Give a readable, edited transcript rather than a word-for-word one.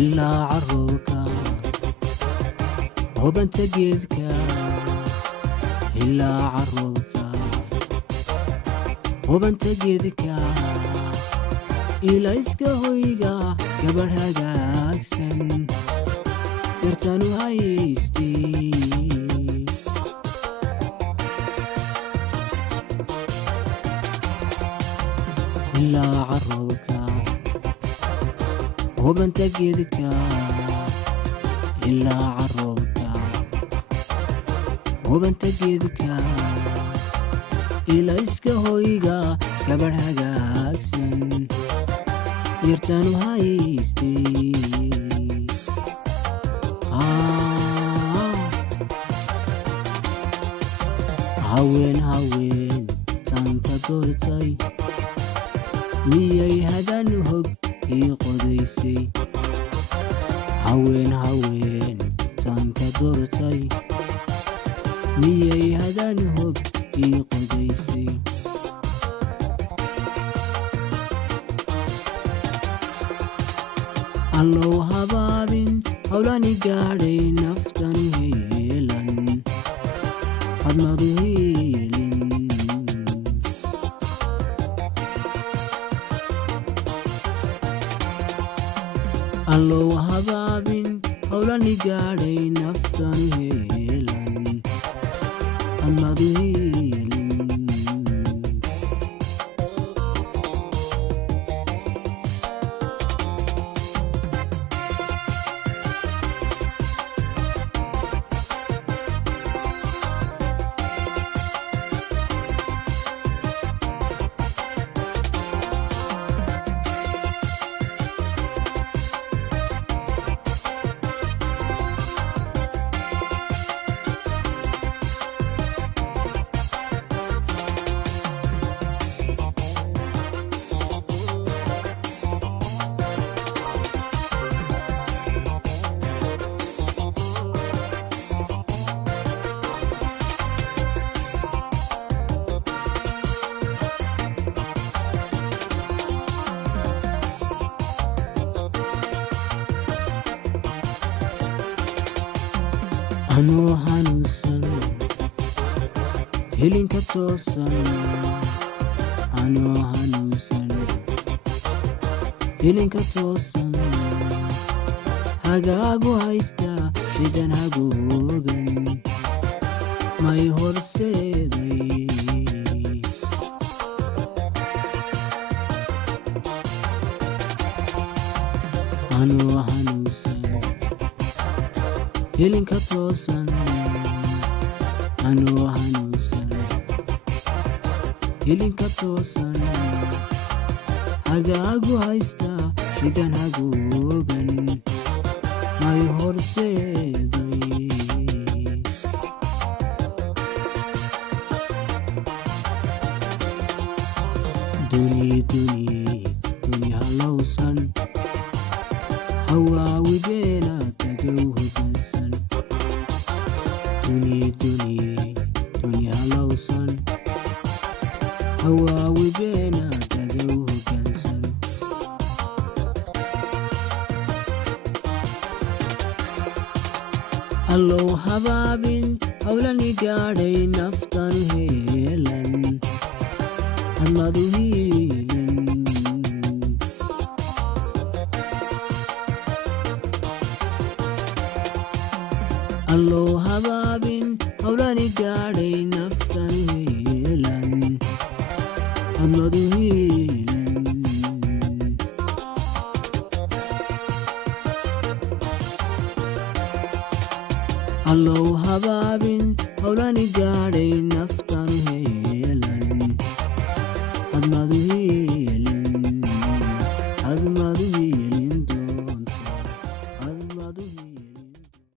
ilaa carruurka hubanta geedka ilaa carruurka hubanta geedka ilayska hoyga gabadh hagaagsan yartanu haystay ilaa carruurka hubanta geedka ilaa carruurka hubanta geedka ilayska hoyga gabadh hagaagsan yartanu haystay haween haween tanka doortay miyay hadan hog ii qodaysay haween haween tanka doortay miyay hadan hog ii qodaysay allow habaabin hawlani gaadhay naftan heelan hadmadu heelin allow habaabin hawlani gaadhay naftan heelan hadmadu heelin anoo hanuunsan helinka toosan anoo hanuunsan helinka toosan hagaagu haysta shidan hagoogan may horseeday anoo hanuunsan helinka toosan anoo hanuunsan helinka toosan hagaagu haysta shidan hagoogan may horseeday duni halowsan hawaawideena tadow hogaansan duni halowsan hawaawideena tadow hogaansan allow habaabin hawlani gaadhay naftan heelan hadmadu heelin allow habaabin hawlani gaadhay naftan heelan hadmadu heelin allow habaabin hawlani gaadhay naftan